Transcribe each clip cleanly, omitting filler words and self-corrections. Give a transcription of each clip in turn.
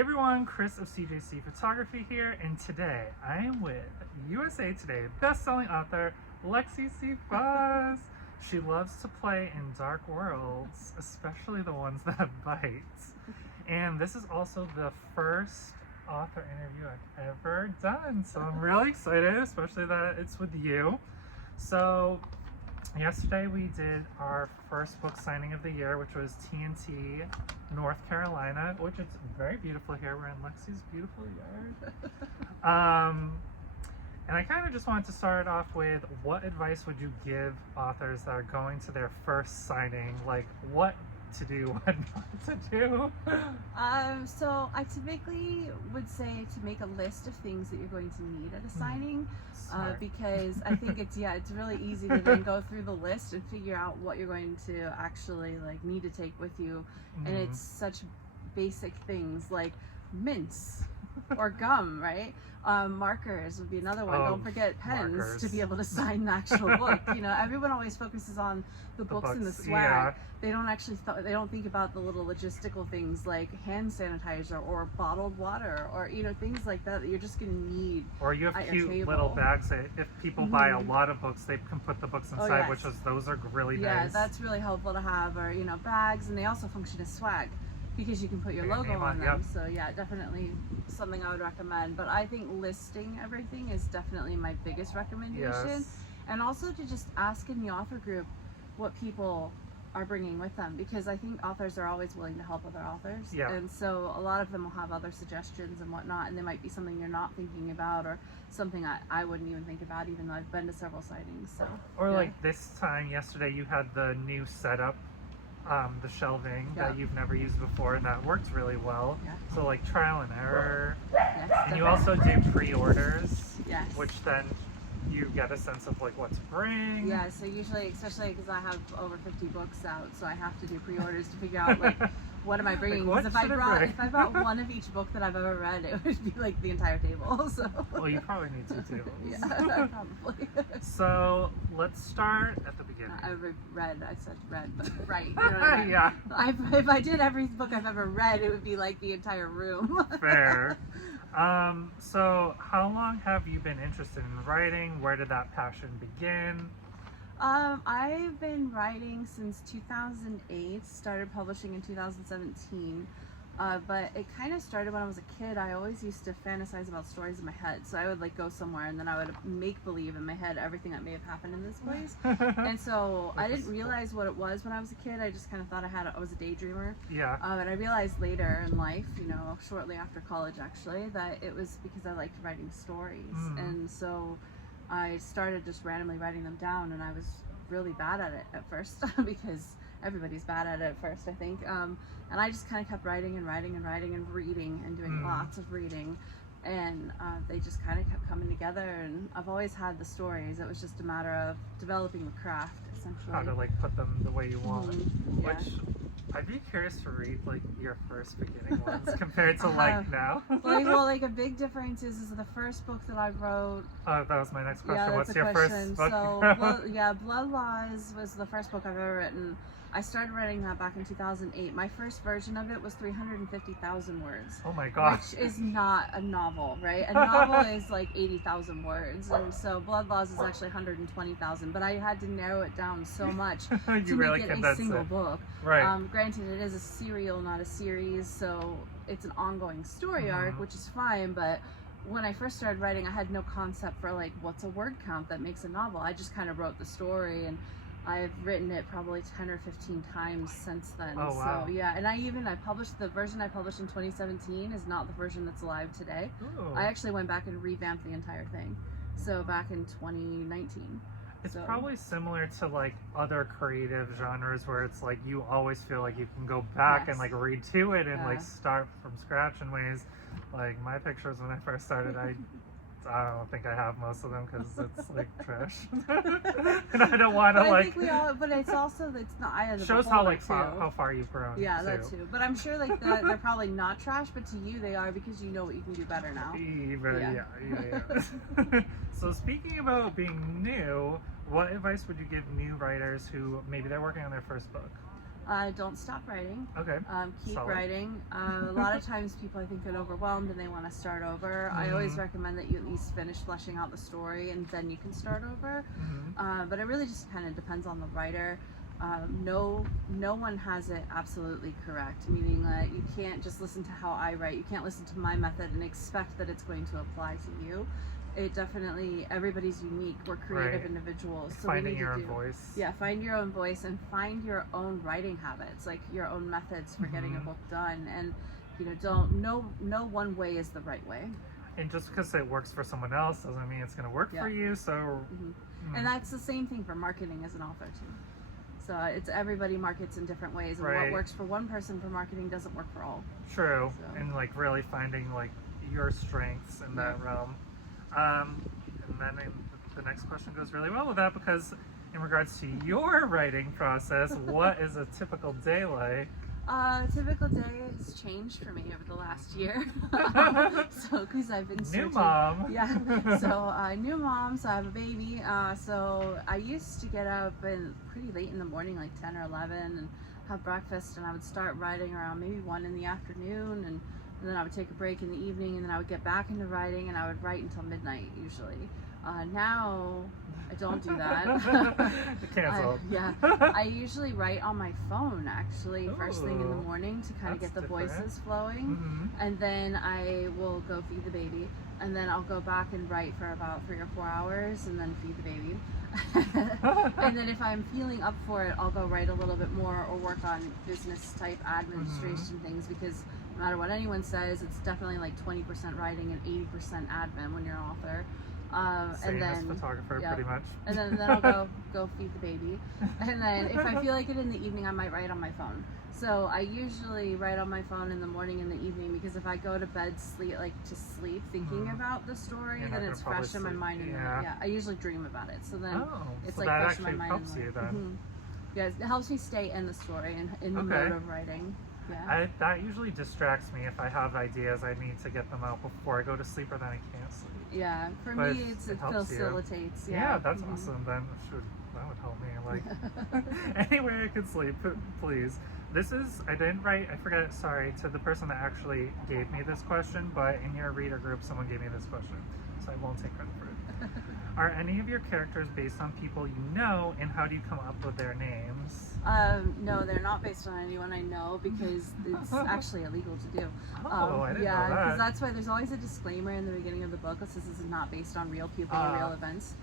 Hey everyone, Chris of CJC Photography here, and today I am with USA Today best-selling author Lexi C. Foss. She loves to play in dark worlds, especially the ones that bite. And this is also the first author interview I've ever done, so I'm really excited, especially that it's with you. So yesterday we did our first book signing of the year, which was TNT, North Carolina, which is very beautiful here. We're in Lexi's beautiful yard. And I kind of just wanted to start off with, what advice would you give authors that are going to their first signing? Like, what to do, what not to do? So I typically would say to make a list of things that you're going to need at a signing, because I think it's really easy to then go through the list and figure out what you're going to actually need to take with you. And it's such basic things like mints or gum, right? Markers would be another one. Don't forget pens markers. To be able to sign the actual book. You know, everyone always focuses on the books and the swag. Yeah. They don't actually they don't think about the little logistical things like hand sanitizer or bottled water, or things like that you're just going to need. Or you have cute little bags that if people buy a lot of books, they can put the books inside, which is, those are really nice. Yeah, that's really helpful to have. Or bags, and they also function as swag, because you can put your logo on them. Yep. So yeah, definitely something I would recommend. But I think listing everything is definitely my biggest recommendation. Yes. And also to just ask in the author group what people are bringing with them, because I think authors are always willing to help other authors. Yeah. And so a lot of them will have other suggestions and whatnot, and they might be something you're not thinking about, or something I wouldn't even think about, even though I've been to several sightings. So or like this time yesterday you had the new setup, the shelving that you've never used before, and that worked really well. So like trial and error. Yes, and you also do pre-orders, yes, which then you get a sense of like what to bring. Yeah, so usually, especially because I have over 50 books out, so I have to do pre-orders to figure out like what am I bringing. Because if I brought one of each book that I've ever read, it would be like the entire table. So well, you probably need to too. Yeah, probably. So let's start at the beginning. I said read, but right. You know what I mean? Yeah. If I did every book I've ever read, it would be like the entire room. Fair. So how long have you been interested in writing? Where did that passion begin? I've been writing since 2008, started publishing in 2017, but it kind of started when I was a kid. I always used to fantasize about stories in my head, so I would like go somewhere and then I would make believe in my head everything that may have happened in this place. And so I didn't realize what it was when I was a kid. I just kind of thought I was a daydreamer. Yeah. And I realized later in life, shortly after college actually, that it was because I liked writing stories. And so I started just randomly writing them down, and I was really bad at it at first because everybody's bad at it at first, I think. And I just kind of kept writing and writing and writing and reading and doing lots of reading. And they just kind of kept coming together, and I've always had the stories. It was just a matter of developing the craft, essentially. How to like put them the way you want. Yeah. Which I'd be curious to read like your first beginning ones compared to like now. Like a big difference is the first book that I wrote. That was my next question. Yeah, What's that's your a question. first book? So Blood Laws was the first book I've ever written. I started writing that back in 2008. My first version of it was 350,000 words. Oh my gosh. Which is not a novel, right? A novel is like 80,000 words. And so Blood Laws is actually 120,000. But I had to narrow it down so much to make it a single book. Right. Granted, it is a serial, not a series. So it's an ongoing story arc, which is fine. But when I first started writing, I had no concept for like what's a word count that makes a novel. I just kind of wrote the story, and I've written it probably 10 or 15 times since then. Oh, wow. So yeah, and I published the version I published in 2017 is not the version that's alive today. Ooh. I actually went back and revamped the entire thing. So back in 2019. It's probably similar to like other creative genres where it's like you always feel like you can go back and like read to it and like start from scratch in ways. Like my pictures when I first started, I don't think I have most of them because it's like trash, and I don't want to like. I think but it's also it's not. I had shows how like how far you've grown. Yeah, too. That too. But I'm sure like they're probably not trash, but to you they are, because you know what you can do better now. Yeah. So speaking about being new, what advice would you give new writers who maybe they're working on their first book? Don't stop writing. Okay. Keep Solid. writing. A lot of times people, I think, get overwhelmed and they want to start over. I always recommend that you at least finish fleshing out the story and then you can start over. But it really just kind of depends on the writer. No one has it absolutely correct, meaning that you can't just listen to how I write. You can't listen to my method and expect that it's going to apply to you. It definitely, everybody's unique. We're creative individuals. So finding your own voice. Yeah, find your own voice and find your own writing habits, like your own methods for getting a book done. And no one way is the right way. And just because it works for someone else doesn't mean it's going to work for you. So, and that's the same thing for marketing as an author too. So it's everybody markets in different ways, and what works for one person for marketing doesn't work for all. True, and like really finding like your strengths in that realm. And then the next question goes really well with that, because in regards to your writing process, what is a typical day like? Typical day has changed for me over the last year. So, because I've been new mom. Yeah. So, new mom. So I have a baby. So I used to get up and pretty late in the morning, like 10 or 11, and have breakfast, and I would start writing around maybe 1 in the afternoon, and then I would take a break in the evening, and then I would get back into writing, and I would write until midnight usually. Now I don't do that. Canceled. I usually write on my phone actually first thing in the morning to kind of get the voices flowing, and then I will go feed the baby, and then I'll go back and write for about 3 or 4 hours, and then feed the baby. And then if I'm feeling up for it, I'll go write a little bit more or work on business type administration things, because no matter what anyone says, it's definitely like 20% writing and 80% admin when you're an author. Same and then as photographer, pretty much. And then I'll go feed the baby, and then if I feel like it in the evening, I might write on my phone. So I usually write on my phone in the morning and the evening, because if I go to bed to sleep thinking about the story, then it's fresh in my mind. I usually dream about it, so then it's so like that fresh in my mind. helps you then. Yeah, it helps me stay in the story and in the mode of writing. Yeah. That usually distracts me if I have ideas. I need to get them out before I go to sleep, or then I can't sleep. Yeah, for me, it facilitates. Yeah, that's awesome. Then that would help me. Like, anywhere I could sleep, please. I didn't write, I forget, sorry, to the person that actually gave me this question, but in your reader group, someone gave me this question, so I won't take credit for it. Are any of your characters based on people you know, and how do you come up with their names? No, they're not based on anyone I know, because it's actually illegal to do. I didn't know that. Because that's why there's always a disclaimer in the beginning of the book that says this is not based on real people or real events.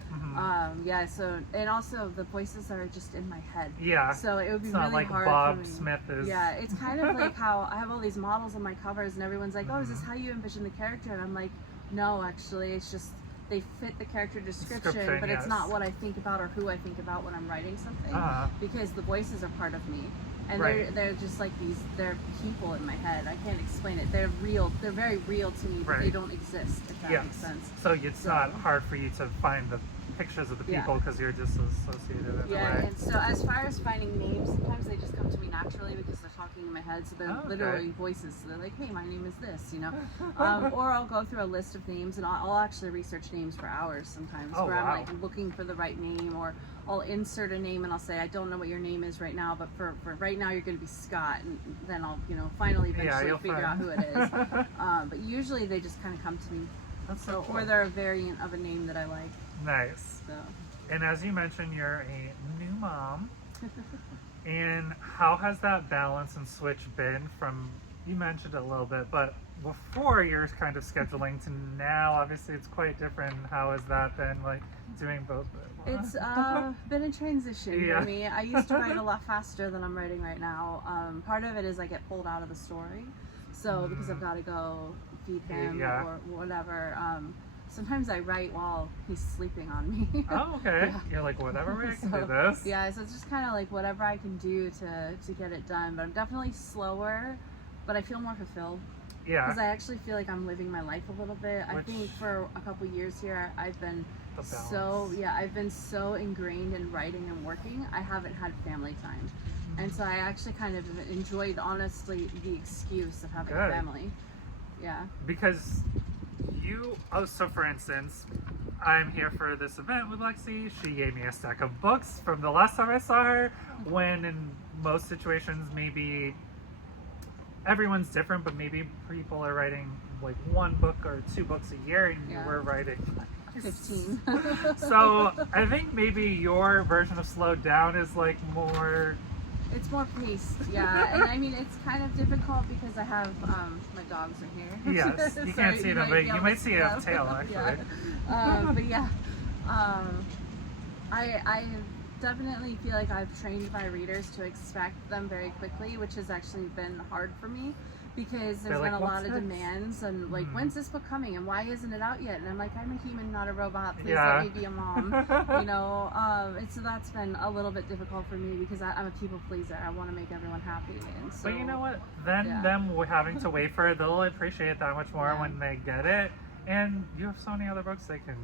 So, and also the voices are just in my head. Yeah. So it would be really like hard Bob for me. Smith is. Yeah, it's kind of like how I have all these models on my covers, and everyone's like, "Oh, is this how you envision the character?" And I'm like, "No, actually, it's just." They fit the character description, but it's not what I think about or who I think about when I'm writing something, because the voices are part of me, and they're just like they're people in my head. I can't explain it. They're real. They're very real to me, but they don't exist, if that makes sense. So it's not hard for you to find the pictures of the people, because you're just associated in a way. And so as far as finding names, sometimes they just come to me naturally because they're talking in my head, so they're literally voices. So they're like, "Hey, my name is this," or I'll go through a list of names, and I'll actually research names for hours sometimes, where I'm like looking for the right name, or I'll insert a name and I'll say, "I don't know what your name is right now, but for right now you're going to be Scott," and then I'll finally eventually figure out who it is. But usually they just kind of come to me. That's so cool. Or they're a variant of a name that I like. Nice. So. And as you mentioned, you're a new mom. And how has that balance and switch been from, you mentioned it a little bit, but before your kind of scheduling to now? Obviously it's quite different. How has that been, like, doing both? It's been a transition for me. I used to write a lot faster than I'm writing right now. Part of it is I get pulled out of the story, so because I've got to go feed him or whatever. Sometimes I write while he's sleeping on me. Oh, okay. You're like, whatever way I can do this. Yeah, so it's just kind of like whatever I can do to get it done. But I'm definitely slower, but I feel more fulfilled. Yeah. Because I actually feel like I'm living my life a little bit. I think for a couple years here, I've been I've been so ingrained in writing and working, I haven't had family time. And so I actually kind of enjoyed, honestly, the excuse of having a family. Yeah. Because so for instance, I'm here for this event with Lexi. She gave me a stack of books from the last time I saw her, when in most situations, maybe everyone's different, but maybe people are writing like 1 book or 2 books a year, and you were writing 15. So I think maybe your version of slowed down is like more. It's more paced, yeah. And I mean, it's kind of difficult because I have my dogs are here. Yes, you can't see them, but you might see a tail actually. Yeah. But yeah, I definitely feel like I've trained my readers to expect them very quickly, which has actually been hard for me because there's been a lot of demands and like, when's this book coming and why isn't it out yet? And I'm like, I'm a human, not a robot. Please let me be a mom. You know, and so that's been a little bit difficult for me because I'm a people pleaser. I want to make everyone happy. And so, but you know what? Then them having to wait for it, they'll appreciate it that much more when they get it. And you have so many other books they can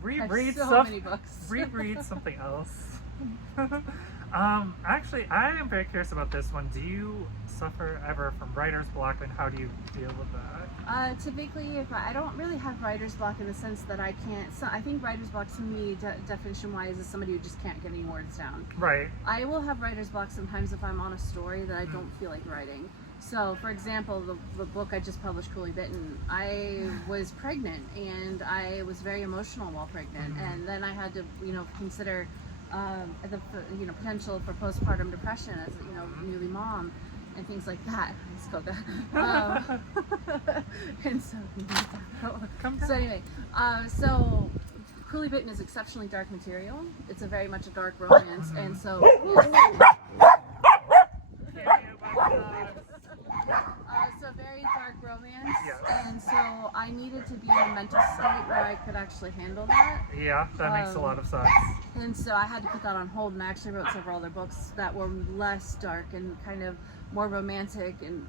reread. Reread something else. Actually, I am very curious about this one. Do you suffer ever from writer's block, and how do you deal with that? Typically, if I don't really have writer's block in the sense that I can't. So I think writer's block to me, definition-wise, is somebody who just can't get any words down. Right. I will have writer's block sometimes if I'm on a story that I don't feel like writing. So, for example, the book I just published, Cruelly Bitten, I was pregnant, and I was very emotional while pregnant, and then I had to, consider the potential for postpartum depression as newly mom and things like that. And so anyway, so Cruelly Bitten is exceptionally dark material. It's very much a dark romance, and so very dark romance, and so I needed to be in a mental state where I could actually handle that. Yeah, that makes a lot of sense. And so I had to put that on hold, and I actually wrote several other books that were less dark and kind of more romantic and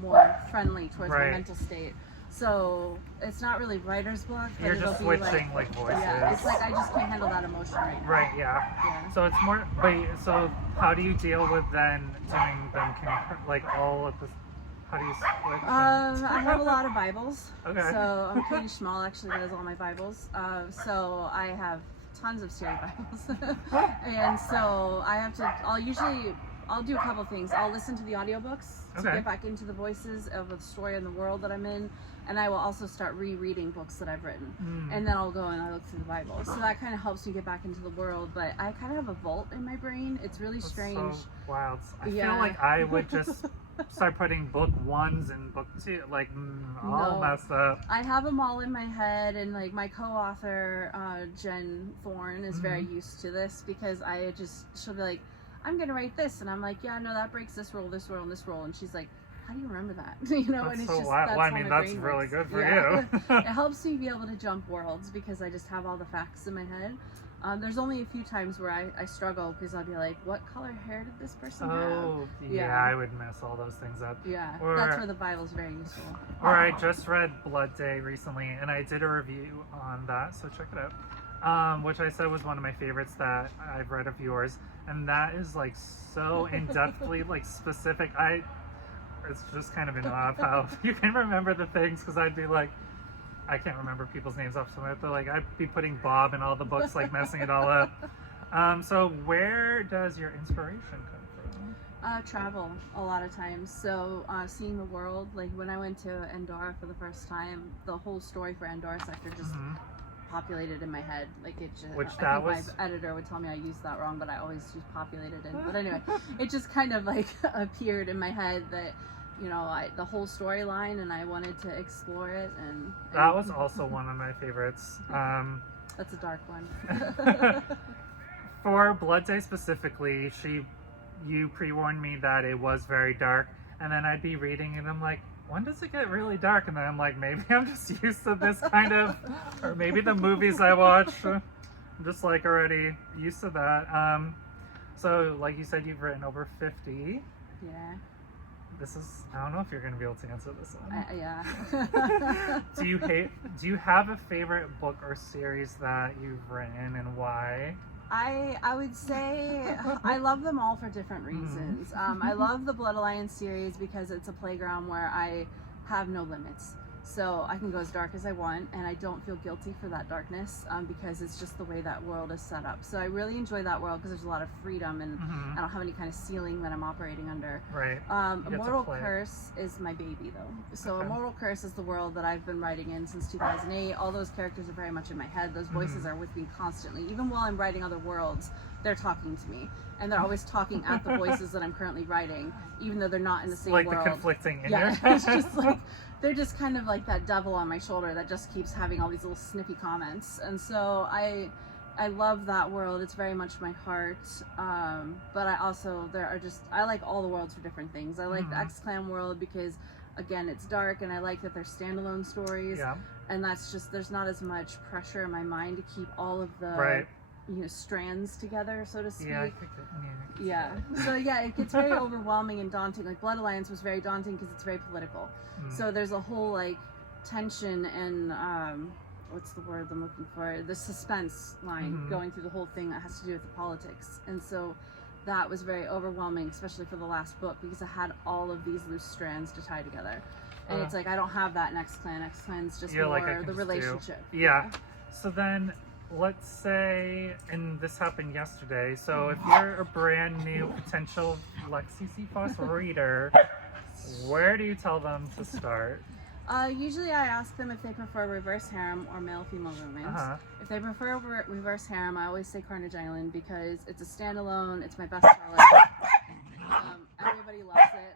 more friendly towards my mental state. So it's not really writer's block, but you're just switching like voices. Yeah, it's like I just can't handle that emotion right now. Right, yeah. So it's more, so how do you deal with then doing them, like all of this? How do you switch? I have a lot of Bibles. Okay. So Katie Schmall actually does all my Bibles. So I have tons of Siri Bibles. And so I have to, I'll do a couple things. I'll listen to the audiobooks to get back into the voices of the story and the world that I'm in. And I will also start rereading books that I've written. And then I'll go and I look through the Bible. So that kind of helps me get back into the world. But I kind of have a vault in my brain. It's really strange. So wild. I feel like I would just start putting book 1s and book 2, like all messed up. I have them all in my head, and like my co-author Jen Thorne is very used to this because she'll be like, I'm gonna write this, and I'm like, yeah, no, that breaks this rule, this rule, and this rule, and she's like, how do you remember that? That's and it's so just wild. that's Well, I how mean, my that's brain really works. good for you. It helps me be able to jump worlds because I just have all the facts in my head. There's only a few times where I struggle because I'll be like, what color hair did this person have? Oh, yeah, I would mess all those things up. Yeah, that's where the Bible's very useful. Or I just read Blood Day recently, and I did a review on that, so check it out. Which I said was one of my favorites that I've read of yours, and that is like so in-depthly like specific. It's just kind of in awe of how you can remember the things, because I'd be like, I can't remember people's names off, so I'd be putting Bob in all the books, like messing it all up. So where does your inspiration come from? Travel a lot of times. So seeing the world, like when I went to Andorra for the first time, the whole story for Andorra sector just populated in my head. Like it just, my editor would tell me I used that wrong, but I always just populated in. But anyway, it just kind of like appeared in my head that, the whole storyline, and I wanted to explore it. And that was also one of my favorites. That's a dark one. For Blood Day specifically, you pre-warned me that it was very dark, and then I'd be reading and I'm like, when does it get really dark? And then I'm like, maybe I'm just used to this kind of, or maybe the movies I watch, I'm just like already used to that. So like you said, you've written over 50. Yeah. I don't know if you're going to be able to answer this one. Yeah. Do you have a favorite book or series that you've written, and why? I would say I love them all for different reasons. I love the Blood Alliance series because it's a playground where I have no limits. So I can go as dark as I want, and I don't feel guilty for that darkness because it's just the way that world is set up. So I really enjoy that world because there's a lot of freedom, and I don't have any kind of ceiling that I'm operating under. Right. Immortal Curse is my baby, though. So Immortal Curse is the world that I've been writing in since 2008. All those characters are very much in my head. Those voices are with me constantly. Even while I'm writing other worlds, they're talking to me. And they're always talking at the voices that I'm currently writing, even though they're not in the same world. Like the conflicting in your head. It's just like, they're just kind of like that devil on my shoulder that just keeps having all these little snippy comments. And so I love that world. It's very much my heart. But I also, I like all the worlds for different things. I like the X-Clan world because, again, it's dark, and I like that they're standalone stories. Yeah. And that's just, there's not as much pressure in my mind to keep all of the strands together, so to speak. Yeah. So yeah, it gets very overwhelming and daunting. Like Blood Alliance was very daunting because it's very political. So there's a whole like tension and what's the word I'm looking for? The suspense line going through the whole thing that has to do with the politics. And so that was very overwhelming, especially for the last book, because I had all of these loose strands to tie together. And it's like I don't have that in X-Clan. X-Clan's just more like the relationship. Yeah. So then let's say, and this happened yesterday, so if you're a brand new potential Lexi C. Foss reader, where do you tell them to start? Usually I ask them if they prefer reverse harem or male-female romance. If they prefer reverse harem, I always say Carnage Island because it's a standalone, it's my best seller. Everybody loves it.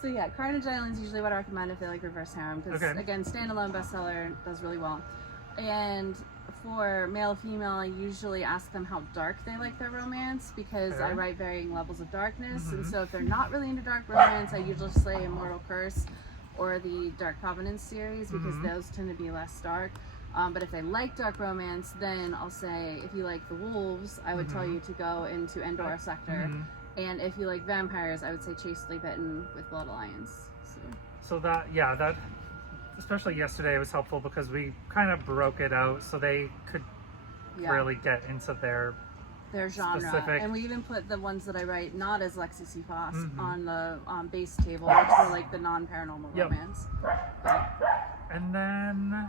So yeah, Carnage Island is usually what I recommend if they like reverse harem because again, standalone bestseller does really well. And for male-female, I usually ask them how dark they like their romance because I write varying levels of darkness. And so if they're not really into dark romance, I usually say Immortal Curse or the Dark Provenance series because those tend to be less dark. But if they like dark romance, then I'll say if you like the wolves, I would tell you to go into Endora Sector. And if you like vampires, I would say Chastely Bitten with Blood Alliance. So that, that, especially yesterday, was helpful because we kind of broke it out so they could really get into their genre. Specific. And we even put the ones that I write not as Lexi C. Foss on the base table, which were like the non-paranormal romance. And then,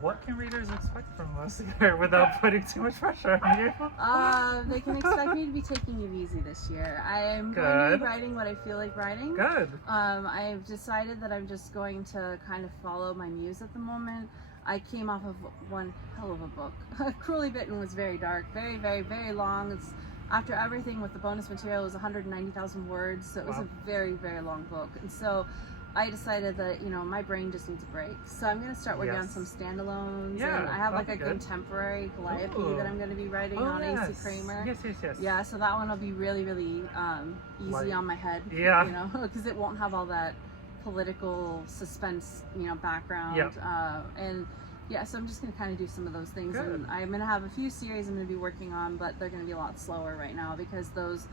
what can readers expect from us here without putting too much pressure on you? They can expect me to be taking it easy this year. I'm going to be writing what I feel like writing. Good. I've decided that I'm just going to kind of follow my muse at the moment. I came off of one hell of a book. Cruelly Bitten was very dark, very, very, very long. It's after everything with the bonus material, it was 190,000 words, so it was a very, very long book. And so I decided that, my brain just needs a break. So I'm going to start working on some standalones. Yeah, and I have like a contemporary Calliope that I'm going to be writing on AC Kramer. Yes. Yeah, so that one will be really, really easy on my head. Yeah. Because it won't have all that political suspense, background. And yeah, so I'm just going to kind of do some of those things. And I'm going to have a few series I'm going to be working on, but they're going to be a lot slower right now because those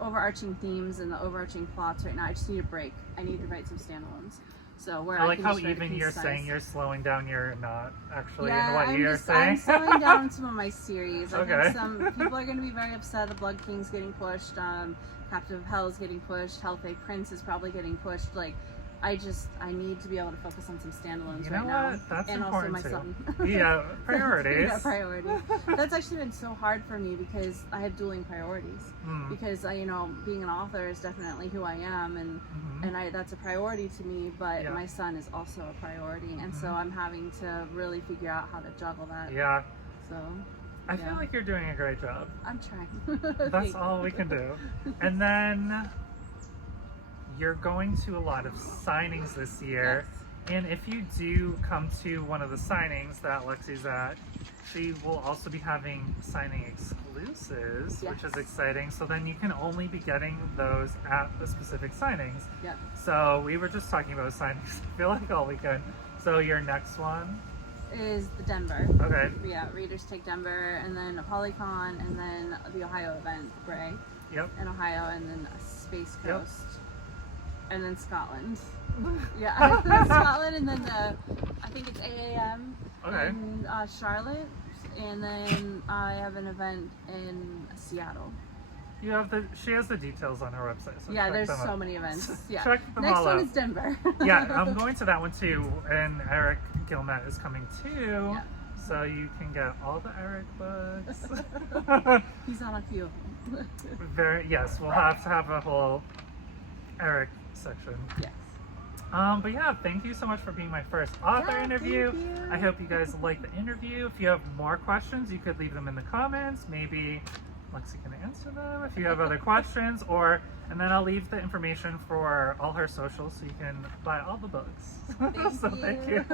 overarching themes and the overarching plots right now, I just need a break. I need to write some standalones. So where I like can how just write even you're saying you're slowing down, you're not actually in yeah, what you're saying. I'm slowing down some of my series. I think some people are going to be very upset. The Blood King's getting pushed. Captive of Hell is getting pushed. Hellfey Prince is probably getting pushed. Like, I need to be able to focus on some standalones right now. That's and important also my too. son. Yeah, priorities. Yeah, priorities. That's actually been so hard for me because I have dueling priorities. Because being an author is definitely who I am, and that's a priority to me. But my son is also a priority, and so I'm having to really figure out how to juggle that. Yeah. So. I feel like you're doing a great job. I'm trying. That's all we can do. And then you're going to a lot of signings this year. Yes. And if you do come to one of the signings that Lexi's at, she will also be having signing exclusives, which is exciting. So then you can only be getting those at the specific signings. Yeah. So we were just talking about signings, I feel like all weekend. So your next one is the Denver. Okay. Yeah, readers take Denver, and then a Polycon, and then the Ohio event, Bray. Yep. In Ohio, and then a Space Coast. And then Scotland. Yeah, Scotland, and then I think it's AAM in Charlotte, and then I have an event in Seattle. You have she has the details on her website. So Yeah, check there's them so out. many events. Yeah. Check them Next all one out. is Denver. Yeah, I'm going to that one too, and Eric Gilmet is coming too. Yeah. So you can get all the Eric books. He's on a few of them. Yes, we'll have to have a whole Eric section. Yes. But yeah, thank you so much for being my first author Yeah, interview. thank you. I hope you guys liked the interview. If you have more questions, you could leave them in the comments. Maybe Lexi can answer them if you have other questions, and then I'll leave the information for all her socials so you can buy all the books. Thank Thank you.